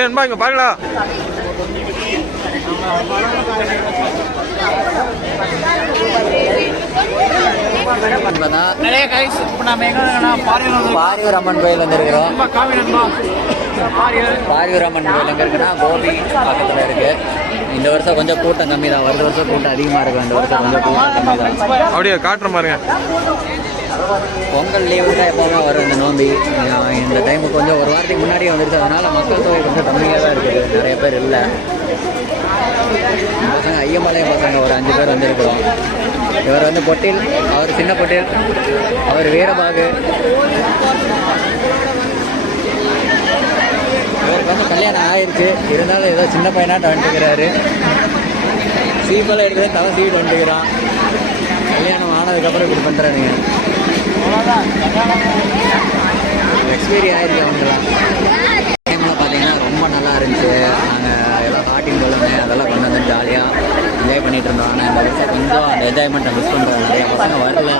ஏன்பா இங்க பாருங்களா பாரியூர் அம்மன் கோயில் வந்துருக்கிறோம். பாரியூர் அம்மன் கோயில் எங்கே இருக்குன்னா கோபி பக்கத்தில் இருக்கு. இந்த வருஷம் கொஞ்சம் கூட்டம் கம்மி தான். வருஷம் வருஷம் கூட்டம் அதிகமாக இருக்கும். இந்த வருஷம் கொஞ்சம் கூட்டம் கம்மி தான். அப்படியே காட்டுற பாருங்க. பொங்கல் லீவு தான் எப்போவுமே வரும் இந்த நோம்பி. இந்த டைமு கொஞ்சம் ஒரு வாரத்துக்கு முன்னாடியே வந்துருச்சு. அதனால மக்கள் தொகை கொஞ்சம் கம்மியாக தான் இருக்குது. நிறைய பேர் இல்லை. பசங்க ஐயம்பாளையம் பசங்க ஒரு 5 பேர் வந்துருக்கிறோம். இவர் வந்து பொட்டில், அவர் சின்ன பொட்டில், அவர் வீரபாகு. இவருக்கு வந்து கல்யாணம் ஆயிருக்கு. இருந்தாலும் ஏதோ சின்ன பையனாட்ட வந்துக்கிறாரு. சீப்பெல்லாம் எடுத்து தவன் சீட்டு வந்துக்கிறான். கல்யாணம் ஆனதுக்கப்புறம் இப்படி பண்ணுறானுங்க. எக்ஸ்பீரி ஆயிருக்கு அவங்களாம். டைமில் பார்த்தீங்கன்னா ரொம்ப நல்லா இருந்துச்சு. நாங்கள் எல்லாம் ஹாட்டிங் பலூனு அதெல்லாம் கொண்டு வந்து ஜாலியாக என்ஜாய் பண்ணிகிட்டு இருந்தோம். ஆனால் இந்த வருஷம் கொஞ்சம் அந்த என்ஜாய்மெண்ட்டை மிஸ் பண்ணுறோம். நிறைய பசங்க வரல.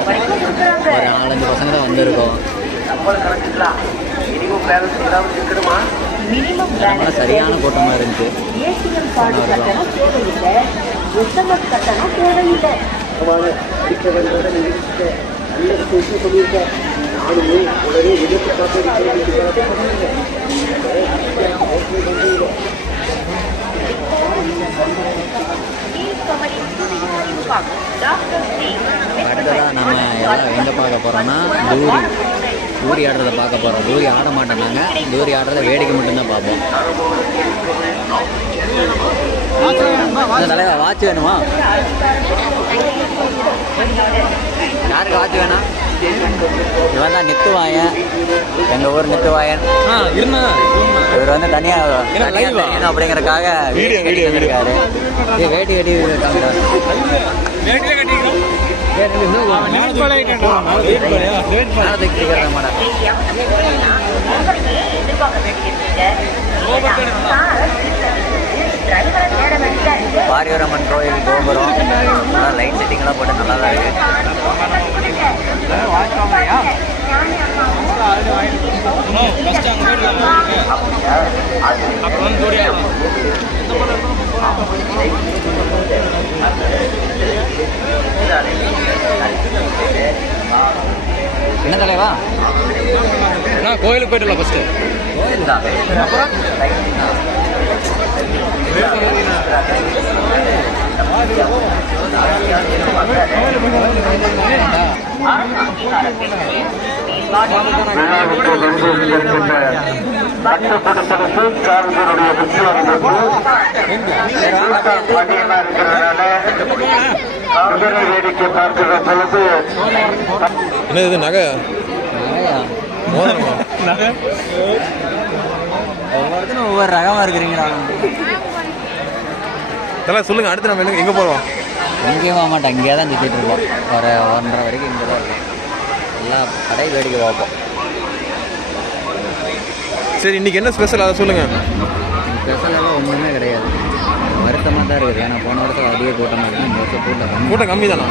ஒரு 4-5 பசங்க தான் வந்திருக்கோம். அதனால சரியான கூட்டமாக இருந்துச்சு. அடுத்ததாக நம்ம எல்லாம் எங்கே பார்க்க போகிறோம்னா தூரி ஆடுறதை பார்க்க போகிறோம். தூரி ஆட மாட்டேன்னாங்க. தூரி ஆடுறத வேடிக்கை மட்டும்தான் பார்ப்போம். தலைவா வாட்ச் வேணுமா? யாருக்கு வாட்ச் வேணாம்? இவன் தான் நித்துவாயன். எங்கள் ஊர் நித்துவாயன். இவர் வந்து தனியாக அப்படிங்கிறதுக்காக இருக்காரு. வேட்டி கட்டி இருக்காங்க. பாரியூர் அம்மன் கோயில் கோபுரம் நல்லா லைட் செட்டிங்லாம் போட்டு நல்லா தான் இருக்கு. என்ன தலைவா? நான் கோயிலுக்கு போயிட்டுல ஃபர்ஸ்ட். கோயில் தான். அப்புறம் என்னது நகை? ஒவ்வொருத்தரும் ஒவ்வொரு ரகமாக இருக்கிறீங்களா? இதெல்லாம் சொல்லுங்க. அடுத்து நம்ம எங்கே போகிறோம்? எங்கேயும் போக மாட்டோம். இங்கேயே தான் சுற்றிட்டு இருப்போம். ஒரு 1:30 வரைக்கும் இங்கே தான் இருக்கும். எல்லா கடை வேடிக்கை பார்ப்போம். சரி, இன்றைக்கி என்ன ஸ்பெஷல் அதை சொல்லுங்கள். ஸ்பெஷலெல்லாம் ஒன்றுமே கிடையாது. வருத்தமாக தான் இருக்குது. ஏன்னா போன வருஷம் அதிக கூட்டமாக இருக்குது. இந்த வருஷம் கூட்டம் கம்மி தானா?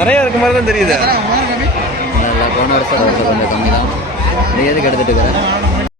நிறையா இருக்க மாதிரி தான் தெரியுது. இல்லை, போன வருஷம் கொஞ்சம் கம்மி தான். எதுக்கு எடுத்துகிட்டு இருக்கிறேன்.